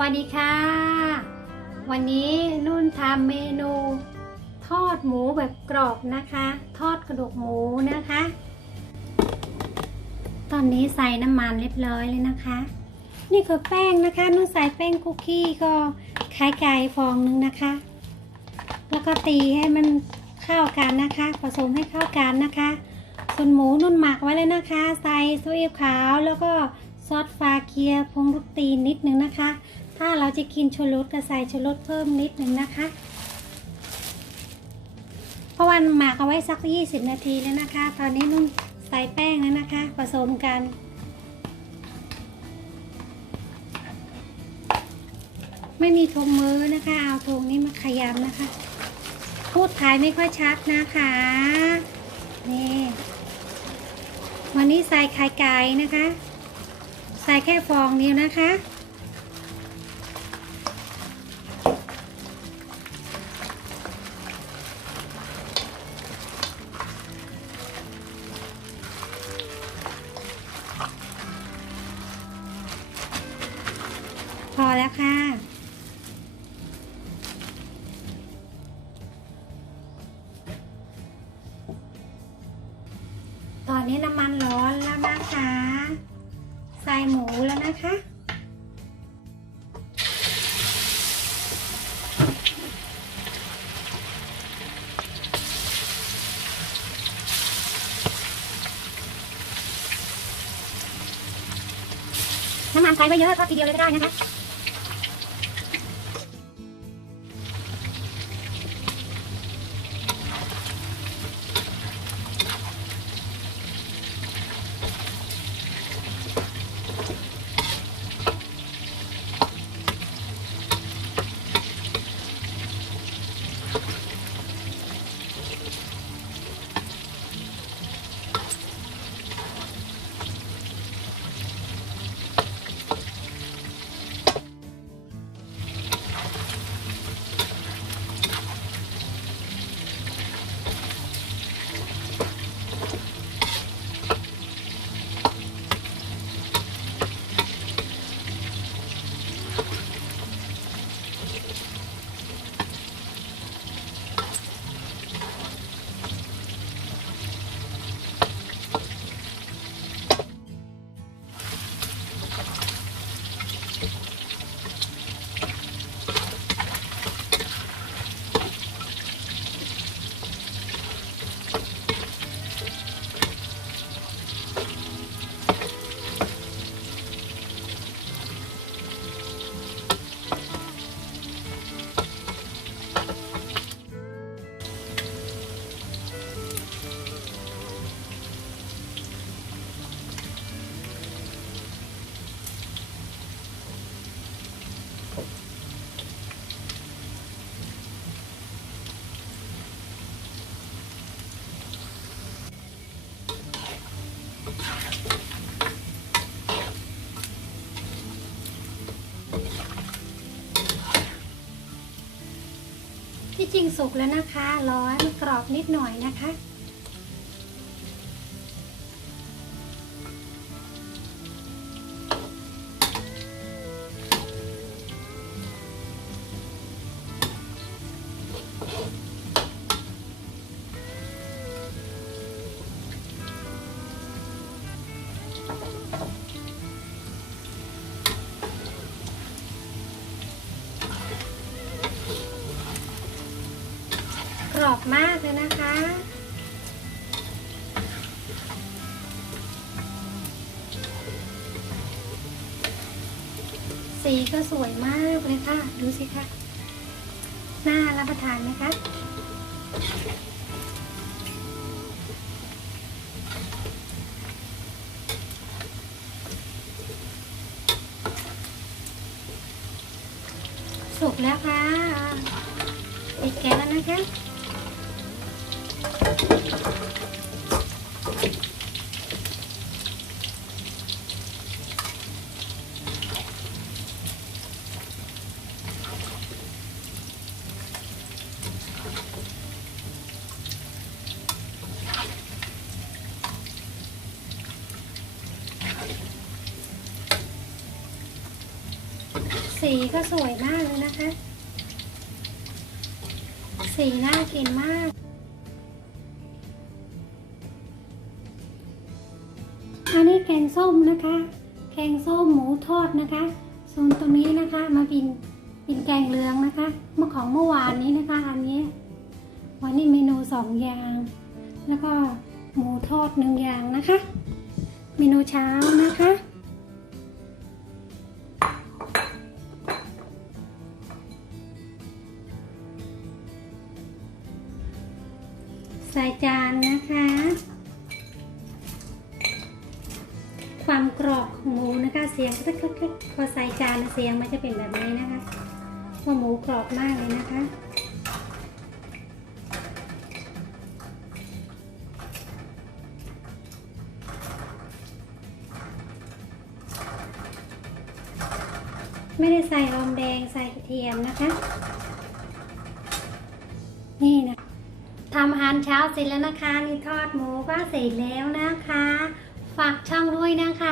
วัสดีค่ะ วันนี้นุ่นทำเมนู ทอดหมูแบบกรอบนะคะ ทอดกระดูกหมูนะคะ ตอนนี้ใส่น้ำมันเรียบร้อยเลยนะคะ นี่คือแป้งนะคะ นุ่นใส่แป้งคุกกี้ก็ไข่ไก่ฟองนึงนะคะ แล้วก็ตีให้มันเข้ากันนะคะ ผสมให้เข้ากันนะคะ ส่วนหมูนุ่นหมักไว้เลยนะคะ ใส่ซีอิ๊วขาวแล้วก็ซอสฟาเกียพงรสตีนนิดนึงนะคะ ถ้าเราจะกินชูรสก็ใส่ชูรสเพิ่มนิดหนึ่งนะคะ เพราะวันหมักเอาไว้สัก 20 นาทีแล้วนะคะ ตอนนี้นุ่นใส่แป้งแล้วนะคะ ผสมกันไม่มีถุงมือนะคะ เอาถุงนี้มาขยำนะคะ พูดไทยไม่ค่อยชัดนะคะ นี่ วันนี้ใส่ไข่ไก่นะคะ ใส่แค่ฟองเดียวนะคะ พอแล้วค่ะ ตอนนี้น้ำมันร้อนแล้วนะคะ ใส่หมูแล้วนะคะน้ำมันใส่ไปเยอะก็ทีเดียวเลยก็ได้นะคะ ที่จริงสุกแล้วนะคะ ร้อนกรอบนิดหน่อยนะคะ อบมากเลยนะคะ สีก็สวยมากเลยค่ะ ดูสิคะน่ารับประทานไหมคะสุกแล้วค่ะปิดแก๊สแล้วนะคะ สีก็สวยมากเลยนะคะ สีน่ากินมาก อันนี้แกงส้มนะคะ แกงส้มหมูทอดนะคะ ส่วนตรงนี้นะคะมาเป็นเป็นแกงเหลืองนะคะ เมื่อของเมื่อวานนี้นะคะ อันนี้ วันนี้เมนูสองอย่าง แล้วก็หมูทอดหนึ่งอย่างนะคะ เมนูเช้านะคะใส่จานนะคะ เสียงคลิกๆพอใส่จานเสียงมันจะเป็นแบบนี้นะคะว่าหมูกรอบมากเลยนะคะไม่ได้ใส่หอมแดงใส่กระเทียมนะคะ นี่นะทำอาหารเช้าเสร็จแล้วนะคะนี่ทอดหมูก็เสร็จแล้วนะคะ ฝากช่องด้วยนะคะ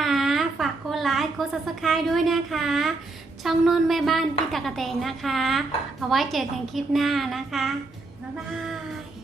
ค์ กดซับสไครต์ด้วยนะคะ ช่องนุ่นแม่บ้านพี่ตะกะเตนนะคะ เอาไว้เจอกันคลิปหน้านะคะ บ๊ายบาย